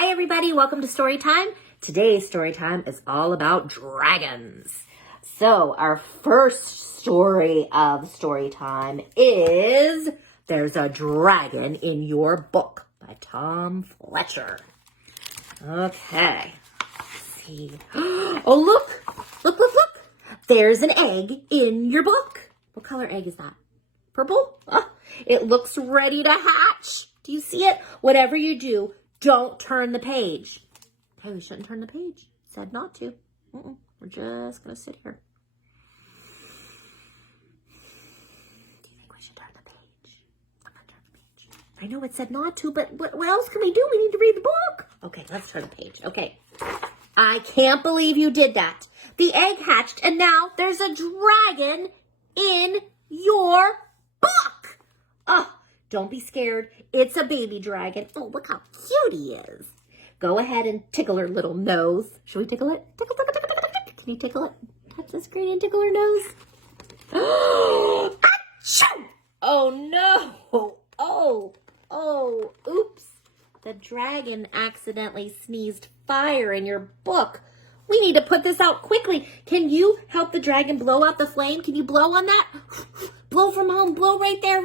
Hi everybody, welcome to Storytime. Today's Storytime is all about dragons. So our first story of Storytime is There's a Dragon in Your Book by Tom Fletcher. Okay, let's see. Oh look. There's an egg in your book. What color egg is that? Purple? Oh, it looks ready to hatch. Do you see it? Whatever you do, don't turn the page. Hey, we shouldn't turn the page. Said not to. We're just going to sit here. Do you think we should turn the page? I'm going to turn the page. I know it said not to, but what else can we do? We need to read the book. Okay, let's turn the page. Okay. I can't believe you did that. The egg hatched, and now there's a dragon in your book. Oh, don't be scared. It's a baby dragon. Oh, look how cute he is. Go ahead and tickle her little nose. Should we tickle it? Tickle. Can you tickle it? Touch the screen and tickle her nose. Achoo! Oh, no. Oh, oops. The dragon accidentally sneezed fire in your book. We need to put this out quickly. Can you help the dragon blow out the flame? Can you blow on that? Blow from home. Blow right there.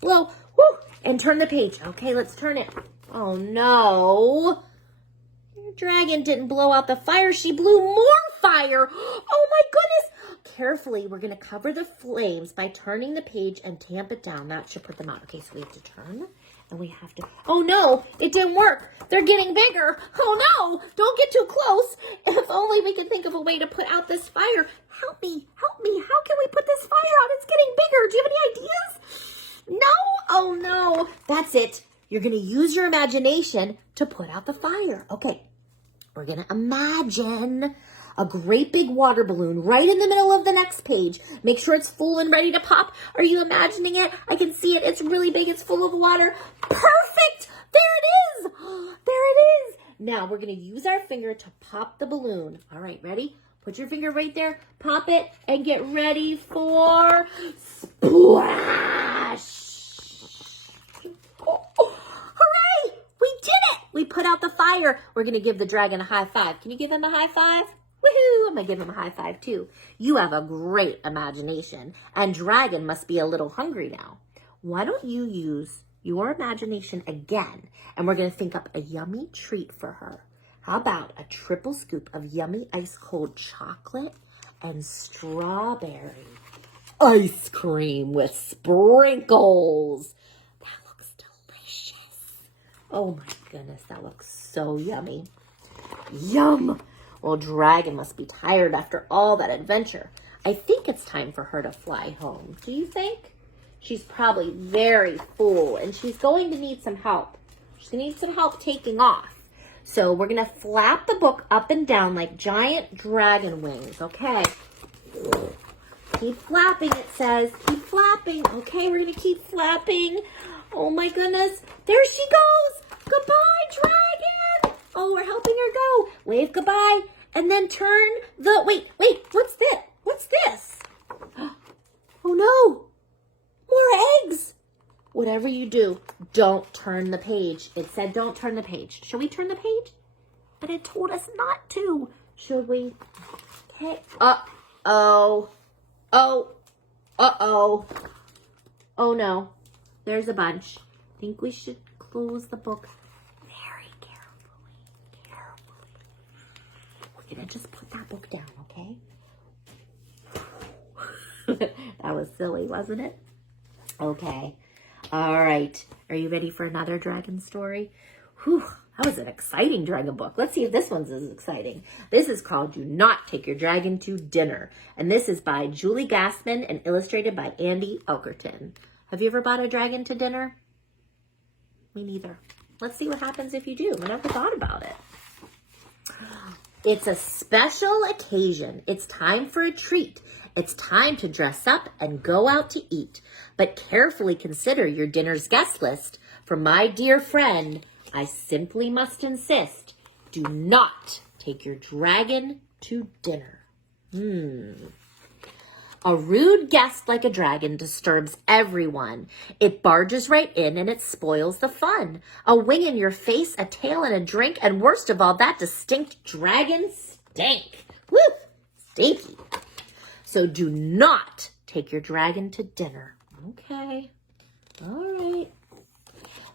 Blow. Woo! And turn the page. Okay, let's turn it. Oh, no. Your dragon didn't blow out the fire. She blew more fire. Oh, my goodness. Carefully, we're going to cover the flames by turning the page and tamp it down. That should put them out. Okay, so we have to turn. And we have to, oh no, it didn't work. They're getting bigger. Oh no, don't get too close. If only we could think of a way to put out this fire. Help me. How can we put this fire out? It's getting bigger. Do you have any ideas? No? Oh no. That's it. You're going to use your imagination to put out the fire. Okay, we're going to imagine a great big water balloon right in the middle of the next page. Make sure it's full and ready to pop. Are you imagining it? I can see it. It's really big. It's full of water. Perfect! There it is! There it is! Now we're going to use our finger to pop the balloon. All right, ready? Put your finger right there. Pop it and get ready for splash! Oh, hooray! We did it! We put out the fire. We're going to give the dragon a high five. Can you give him a high five? Woohoo! I'm going to give him a high five too. You have a great imagination, and dragon must be a little hungry now. Why don't you use your imagination again, and we're going to think up a yummy treat for her. How about a triple scoop of yummy ice cold chocolate and strawberry ice cream with sprinkles? That looks delicious. Oh my goodness, that looks so yummy. Yum! Well, dragon must be tired after all that adventure. I think it's time for her to fly home. Do you think? She's probably very full, and she's going to need some help. She's going to need some help taking off. So we're going to flap the book up and down like giant dragon wings, okay? Keep flapping, it says. Keep flapping. Okay, we're going to keep flapping. Oh, my goodness. There she goes. Goodbye, dragon. Oh, we're helping her go. Wave goodbye. And then turn the, wait, what's this? What's this? Oh no, more eggs. Whatever you do, don't turn the page. It said don't turn the page. Should we turn the page? But it told us not to. Should we? Okay. Uh-oh. Oh no, there's a bunch. Think we should close the book very carefully. We're gonna just put that book down, okay? That was silly, wasn't it? Okay. All right. Are you ready for another dragon story? Whew, that was an exciting dragon book. Let's see if this one's as exciting. This is called Do Not Take Your Dragon to Dinner. And this is by Julie Gassman and illustrated by Andy Elkerton. Have you ever brought a dragon to dinner? Me neither. Let's see what happens if you do. I never thought about it. It's a special occasion. It's time for a treat. It's time to dress up and go out to eat. But carefully consider your dinner's guest list. For my dear friend, I simply must insist, do not take your dragon to dinner. A rude guest like a dragon disturbs everyone. It barges right in and it spoils the fun. A wing in your face, a tail and a drink, and worst of all, that distinct dragon stink. Woo! Stinky. So do not take your dragon to dinner. Okay. All right.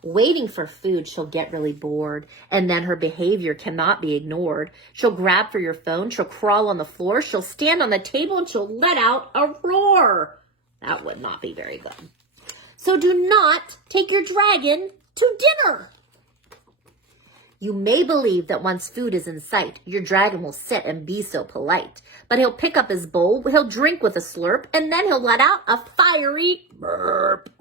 Waiting for food, she'll get really bored, and then her behavior cannot be ignored. She'll grab for your phone, she'll crawl on the floor, she'll stand on the table, and she'll let out a roar. That would not be very good. So do not take your dragon to dinner. You may believe that once food is in sight, your dragon will sit and be so polite. But he'll pick up his bowl, he'll drink with a slurp, and then he'll let out a fiery burp.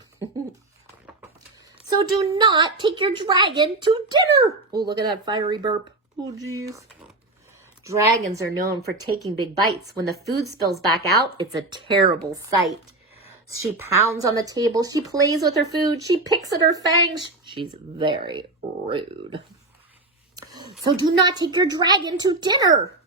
So do not take your dragon to dinner. Oh, look at that fiery burp. Oh, geez. Dragons are known for taking big bites. When the food spills back out, it's a terrible sight. She pounds on the table. She plays with her food. She picks at her fangs. She's very rude. So do not take your dragon to dinner.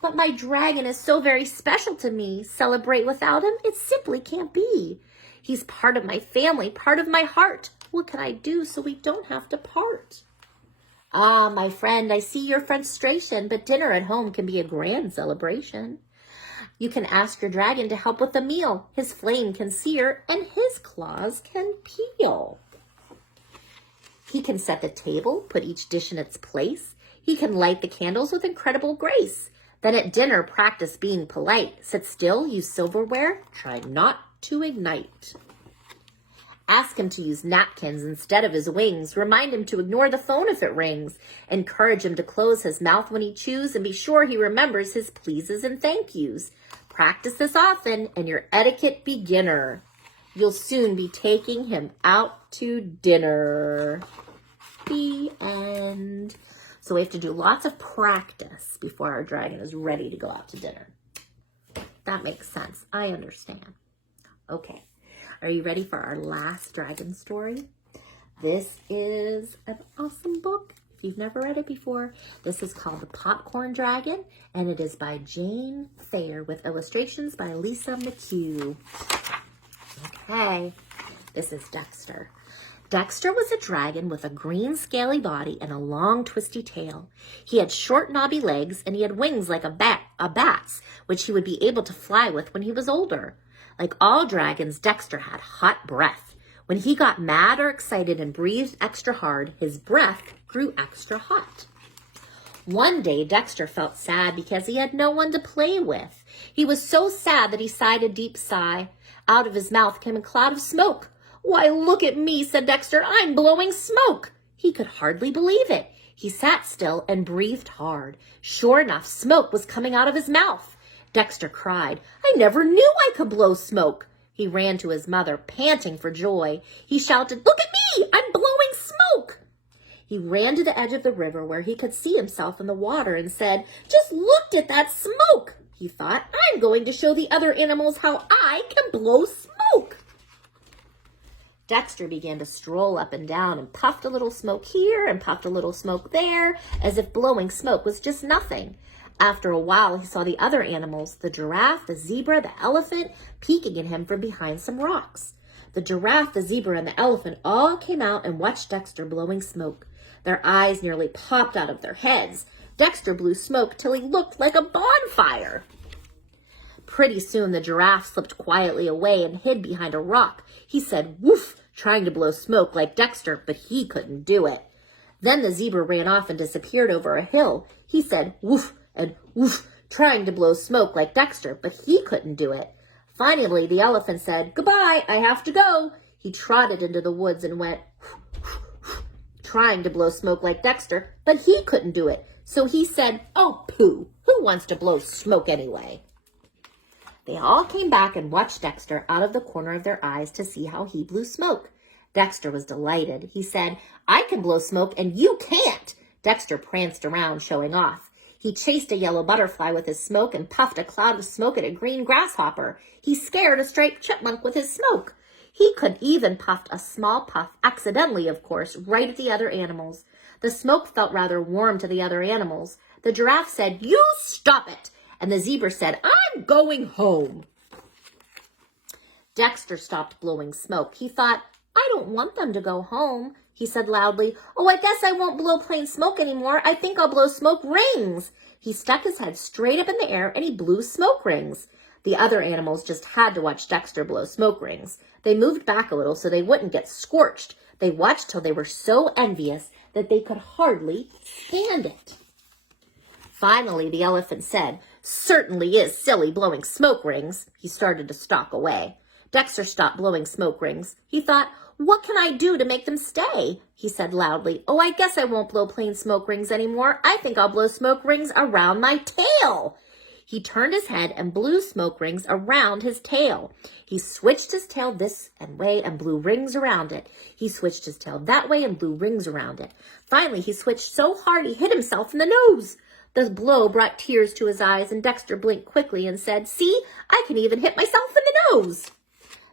But my dragon is so very special to me. Celebrate without him? It simply can't be. He's part of my family, part of my heart. What can I do so we don't have to part? Ah, my friend, I see your frustration, but dinner at home can be a grand celebration. You can ask your dragon to help with the meal. His flame can sear and his claws can peel. He can set the table, put each dish in its place. He can light the candles with incredible grace. Then at dinner, practice being polite. Sit still, use silverware, try not to ignite. Ask him to use napkins instead of his wings. Remind him to ignore the phone if it rings. Encourage him to close his mouth when he chews and be sure he remembers his pleases and thank yous. Practice this often and your etiquette beginner. You'll soon be taking him out to dinner. The end. So we have to do lots of practice before our dragon is ready to go out to dinner. That makes sense. I understand. Okay, are you ready for our last dragon story? This is an awesome book. If you've never read it before, this is called The Popcorn Dragon, and it is by Jane Fair with illustrations by Lisa McHugh. Okay, this is Dexter. Dexter was a dragon with a green scaly body and a long twisty tail. He had short knobby legs and he had wings like a bat's, which he would be able to fly with when he was older. Like all dragons, Dexter had hot breath. When he got mad or excited and breathed extra hard, his breath grew extra hot. One day, Dexter felt sad because he had no one to play with. He was so sad that he sighed a deep sigh. Out of his mouth came a cloud of smoke. "Why, look at me," said Dexter. "I'm blowing smoke." He could hardly believe it. He sat still and breathed hard. Sure enough, smoke was coming out of his mouth. Dexter cried, "I never knew I could blow smoke." He ran to his mother, panting for joy. He shouted, "Look at me! I'm blowing smoke!" He ran to the edge of the river where he could see himself in the water and said, "Just look at that smoke!" He thought, "I'm going to show the other animals how I can blow smoke." Dexter began to stroll up and down and puffed a little smoke here and puffed a little smoke there, as if blowing smoke was just nothing. After a while, he saw the other animals, the giraffe, the zebra, the elephant, peeking at him from behind some rocks. The giraffe, the zebra, and the elephant all came out and watched Dexter blowing smoke. Their eyes nearly popped out of their heads. Dexter blew smoke till he looked like a bonfire. Pretty soon, the giraffe slipped quietly away and hid behind a rock. He said, "Woof," trying to blow smoke like Dexter, but he couldn't do it. Then the zebra ran off and disappeared over a hill. He said, "Woof," and "woof," trying to blow smoke like Dexter, but he couldn't do it. Finally, the elephant said, "Goodbye, I have to go." He trotted into the woods and went, trying to blow smoke like Dexter, but he couldn't do it. So he said, "Oh, pooh, who wants to blow smoke anyway?" They all came back and watched Dexter out of the corner of their eyes to see how he blew smoke. Dexter was delighted. He said, "I can blow smoke and you can't." Dexter pranced around, showing off. He chased a yellow butterfly with his smoke and puffed a cloud of smoke at a green grasshopper. He scared a striped chipmunk with his smoke. He could even puffed a small puff, accidentally of course, right at the other animals. The smoke felt rather warm to the other animals. The giraffe said, "You stop it!" and the zebra said, I'm going home. Dexter stopped blowing smoke. He thought, I don't want them to go home, he said loudly. Oh, I guess I won't blow plain smoke anymore. I think I'll blow smoke rings. He stuck his head straight up in the air and he blew smoke rings. The other animals just had to watch Dexter blow smoke rings. They moved back a little so they wouldn't get scorched. They watched till they were so envious that they could hardly stand it. Finally, the elephant said, certainly is silly blowing smoke rings. He started to stalk away. Dexter stopped blowing smoke rings. He thought, what can I do to make them stay? He said loudly. Oh, I guess I won't blow plain smoke rings anymore. I think I'll blow smoke rings around my tail. He turned his head and blew smoke rings around his tail. He switched his tail this way and blew rings around it. He switched his tail that way and blew rings around it. Finally, he switched so hard he hit himself in the nose. The blow brought tears to his eyes, and Dexter blinked quickly and said, see, I can even hit myself in the nose.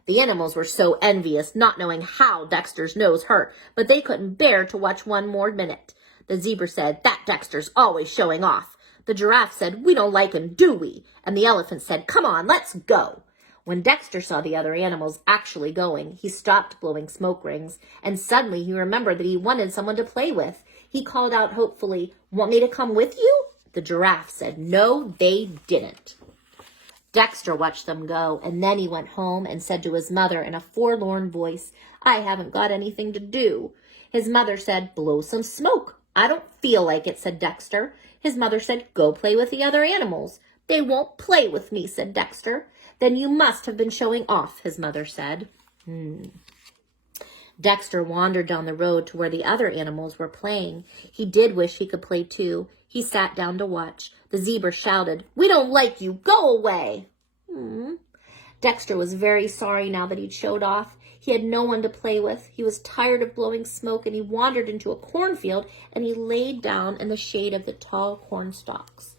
The animals were so envious, not knowing how Dexter's nose hurt, but they couldn't bear to watch one more minute. The zebra said, that Dexter's always showing off. The giraffe said, we don't like him, do we? And the elephant said, come on, let's go. When Dexter saw the other animals actually going, he stopped blowing smoke rings, and suddenly he remembered that he wanted someone to play with. He called out hopefully, want me to come with you? The giraffe said, no, they didn't. Dexter watched them go, and then he went home and said to his mother in a forlorn voice, I haven't got anything to do. His mother said, blow some smoke. I don't feel like it, said Dexter. His mother said, go play with the other animals. They won't play with me, said Dexter. Then you must have been showing off, his mother said. Dexter wandered down the road to where the other animals were playing. He did wish he could play too. He sat down to watch. The zebra shouted, we don't like you, go away. Dexter was very sorry now that he'd showed off. He had no one to play with. He was tired of blowing smoke, and he wandered into a cornfield, and he laid down in the shade of the tall corn stalks.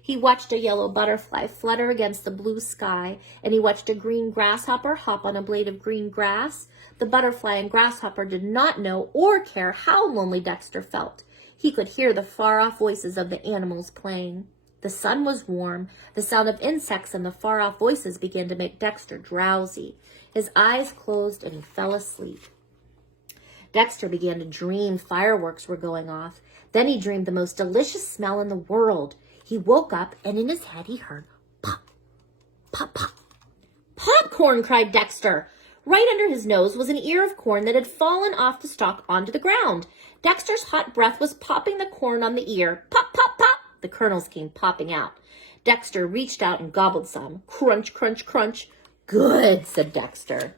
He watched a yellow butterfly flutter against the blue sky, and he watched a green grasshopper hop on a blade of green grass. The butterfly and grasshopper did not know or care how lonely Dexter felt. He could hear the far-off voices of the animals playing. The sun was warm. The sound of insects and the far-off voices began to make Dexter drowsy. His eyes closed and he fell asleep. Dexter began to dream fireworks were going off. Then he dreamed the most delicious smell in the world. He woke up and in his head he heard pop, pop, pop. Popcorn, cried Dexter. Right under his nose was an ear of corn that had fallen off the stalk onto the ground. Dexter's hot breath was popping the corn on the ear. Pop, pop, pop. The kernels came popping out. Dexter reached out and gobbled some. Crunch, crunch, crunch. Good, said Dexter.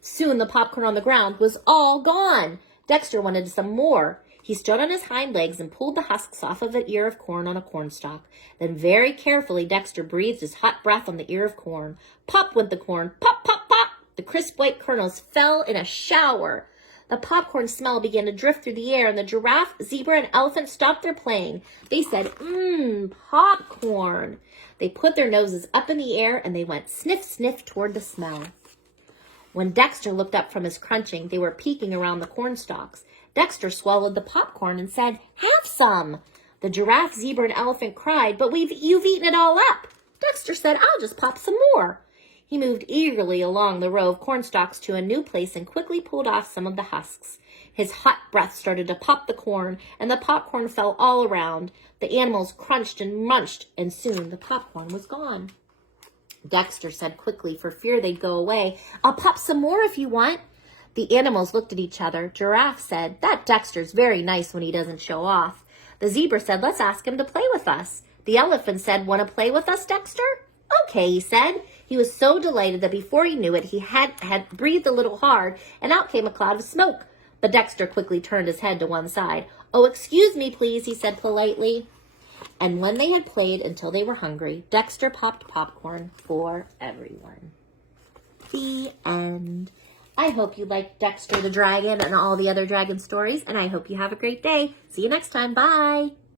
Soon the popcorn on the ground was all gone. Dexter wanted some more. He stood on his hind legs and pulled the husks off of an ear of corn on a cornstalk. Then very carefully Dexter breathed his hot breath on the ear of corn. Pop went the corn. Pop, pop, pop. The crisp white kernels fell in a shower. The popcorn smell began to drift through the air, and the giraffe, zebra, and elephant stopped their playing. They said, popcorn. They put their noses up in the air, and they went sniff, sniff toward the smell. When Dexter looked up from his crunching, they were peeking around the corn stalks. Dexter swallowed the popcorn and said, have some. The giraffe, zebra, and elephant cried, but you've eaten it all up. Dexter said, I'll just pop some more. He moved eagerly along the row of cornstalks to a new place and quickly pulled off some of the husks. His hot breath started to pop the corn, and the popcorn fell all around. The animals crunched and munched, and soon the popcorn was gone. Dexter said quickly, for fear they'd go away, I'll pop some more if you want. The animals looked at each other. Giraffe said, that Dexter's very nice when he doesn't show off. The zebra said, let's ask him to play with us. The elephant said, want to play with us, Dexter? Okay, he said. He was so delighted that before he knew it, he had breathed a little hard, and out came a cloud of smoke. But Dexter quickly turned his head to one side. Oh, excuse me, please, he said politely. And when they had played until they were hungry, Dexter popped popcorn for everyone. The end. I hope you liked Dexter the Dragon and all the other dragon stories, and I hope you have a great day. See you next time. Bye.